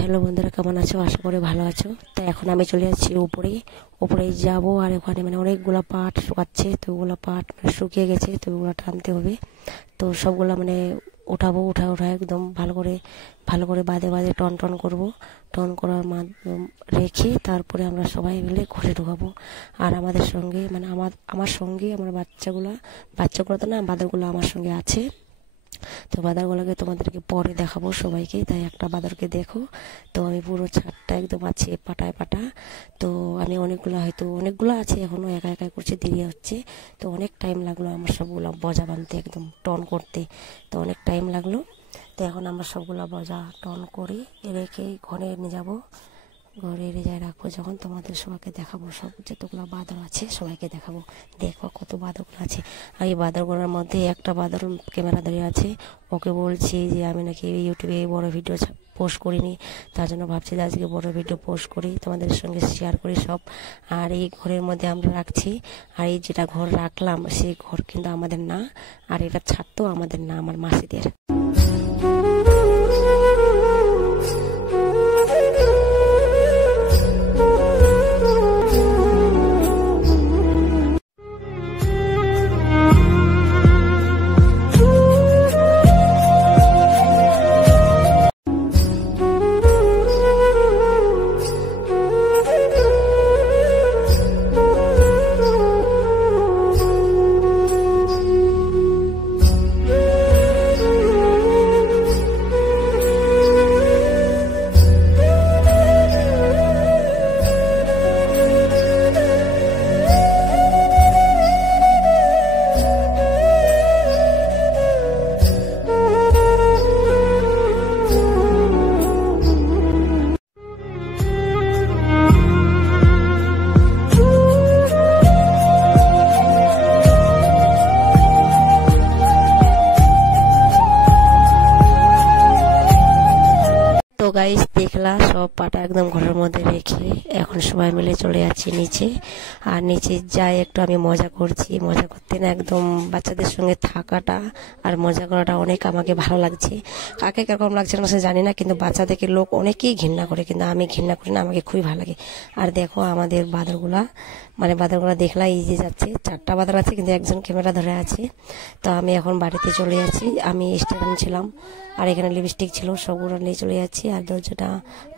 Hello বন্ধুরা, কেমন আছো? আশা করি ভালো আছো। তো এখন আমি চলে যাচ্ছি উপরে যাব। আর ওখানে অনেকগুলো পাট শুকাচ্ছে, তো ওগুলো পাট শুকিয়ে গেছে, তো ওগুলো টানতে হবে। তো সবগুলো উঠাবো, উঠা একদম ভালো করে বাদে বাদে টন টন করবো। টন করার রেখে তারপরে আমরা সবাই মিলে ঘরে ঢুকাবো। আর আমাদের সঙ্গে আমার সঙ্গে আমার বাচ্চাগুলো তো না, বাদরগুলো আমার সঙ্গে আছে। তো বাঁদরগুলোকে তোমাদেরকে পরে দেখাবো সবাইকে, তাই একটা বাঁদরকে দেখো। তো আমি পুরো ছাদটা একদম আছে পাটায় পাটা। তো আমি অনেকগুলো আছে, এখনো একা একা করছে, দেরি হচ্ছে। তো অনেক টাইম লাগলো আমার সবগুলো বজা বানতে, একদম টন করতে। তো অনেক টাইম লাগলো। তো এখন আমরা সবগুলো বজা টন করে রেখে ঘরে নিয়ে যাবো। ঘরে রেজায় রাখবো, যখন তোমাদের সবাইকে দেখাবো, সব যতগুলো বাঁদর আছে সবাইকে দেখাবো। দেখো কত বাঁদরগুলো আছে। আর এই বাঁদরগুলোর মধ্যে একটা বাঁদর ক্যামেরা ধরে আছে। ওকে বলছি যে আমি নাকি ইউটিউবে বড় ভিডিও পোস্ট করিনি, তার জন্য ভাবছি যে আজকে বড় ভিডিও পোস্ট করি, তোমাদের সঙ্গে শেয়ার করি সব। আর এই ঘরের মধ্যে আমরা রাখছি। আর এই যেটা ঘর রাখলাম, সেই ঘর কিন্তু আমাদের না, আর এটা ছাদ তো আমাদের না, আমার মাসিদের। তো গাইস, দেখলা সব পাটা একদম ঘরের মধ্যে রেখে এখন সবাই মিলে চলে যাচ্ছি নিচে। আর নিচে যাই একটু আমি মজা করছি। মজা করতে না, একদম বাচ্চাদের সঙ্গে থাকাটা আর মজা করাটা অনেক আমাকে ভালো লাগছে। কাকে কিরকম লাগছে না সে জানি না, কিন্তু বাচ্চাদেরকে লোক অনেকেই ঘৃণা করে, কিন্তু আমি ঘৃণা করি না, আমাকে খুবই ভালো লাগে। আর দেখো আমাদের বাঁদরগুলা দেখলা এই যে যাচ্ছে, 4টা বাঁদর আছে, কিন্তু একজন ক্যামেরা ধরে আছে। তো আমি এখন বাড়িতে চলে যাচ্ছি। আমি স্ট্যান্ড ছিলাম, আর এখানে লিপস্টিক ছিল, সবগুলো নিয়ে চলে যাচ্ছি। আর দরজাটা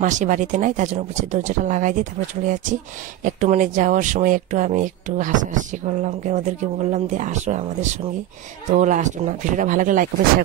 মাসি বাড়িতে নাই, তার জন্য বলছি দরজাটা লাগাই দিই, তারপরে চলে যাচ্ছি। একটু যাওয়ার সময় আমি একটু হাসাহাসি করলাম, ওদেরকে বললাম যে আসো আমাদের সঙ্গে। তো ওরা আসলো না। ভিডিওটা ভালো লাগলে লাইক করবে, শেয়ার